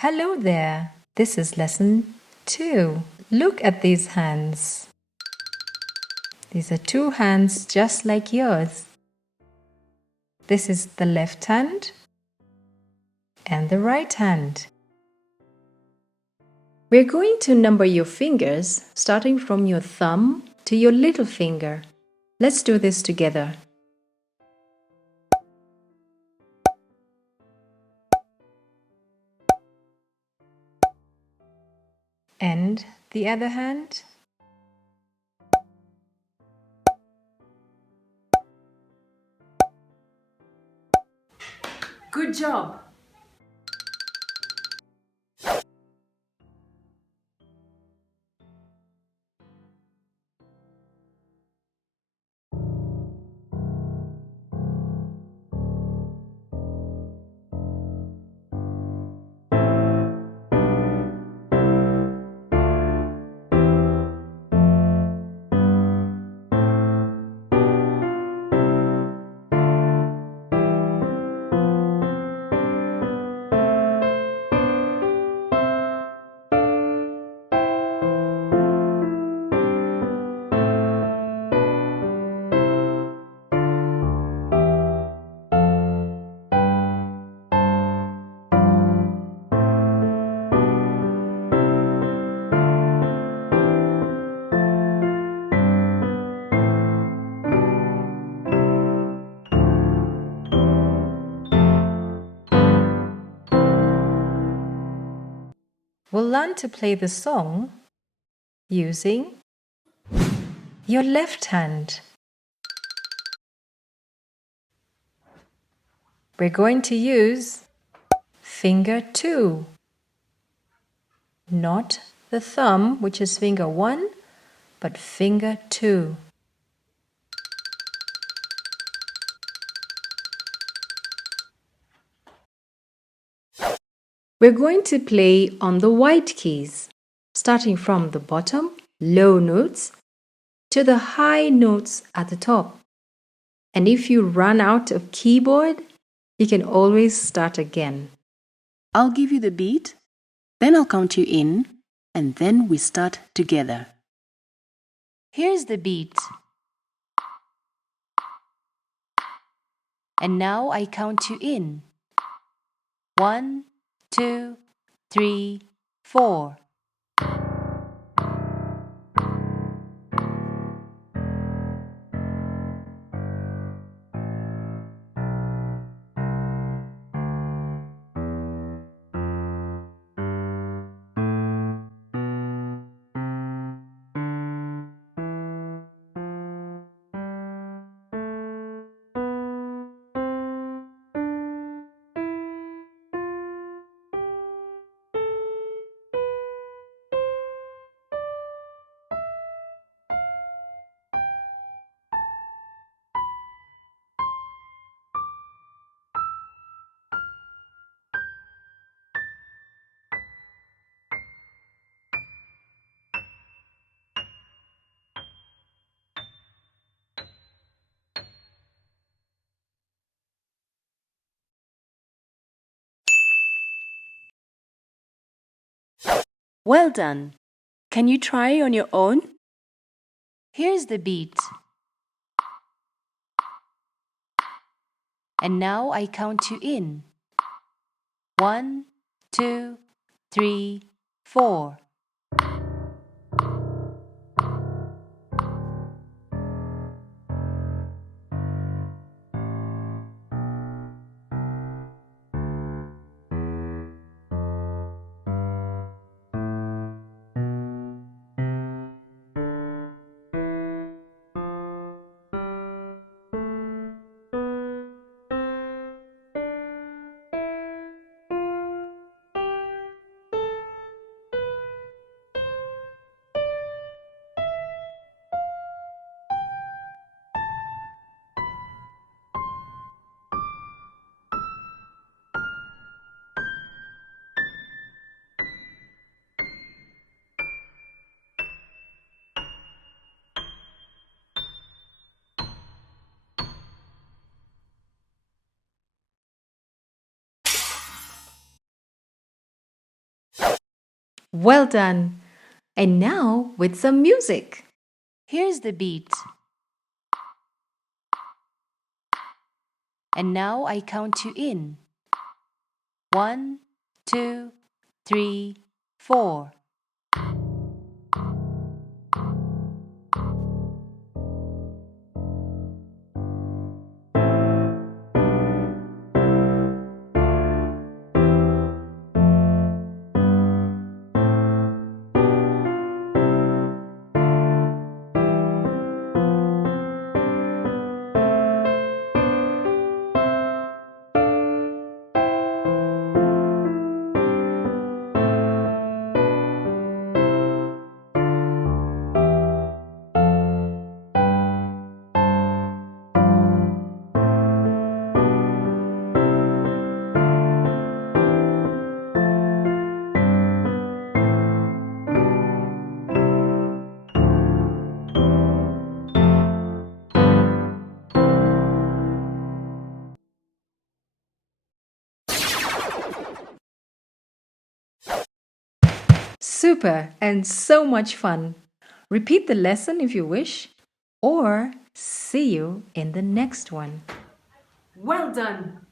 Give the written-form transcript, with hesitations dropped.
Hello there. This is lesson 2. Look at these hands. These are 2 hands just like yours. This is the left hand and the right hand. We're going to number your fingers starting from your thumb to your little finger. Let's do this together. And the other hand. Good job! We'll learn to play the song using your left hand. We're going to use finger 2, not the thumb, which is finger 1, but finger 2. We're going to play on the white keys, starting from the bottom, low notes, to the high notes at the top. And if you run out of keyboard, you can always start again. I'll give you the beat, then I'll count you in, and then we start together. Here's the beat. And now I count you in. 1, 2, 3, 4. Well done! Can you try on your own? Here's the beat. And now I count you in. 1, 2, 3, 4. Well done! And now with some music. Here's the beat. And now I count you in. 1, 2, 3, 4. Super and so much fun. Repeat the lesson if you wish, or see you in the next one. Well done!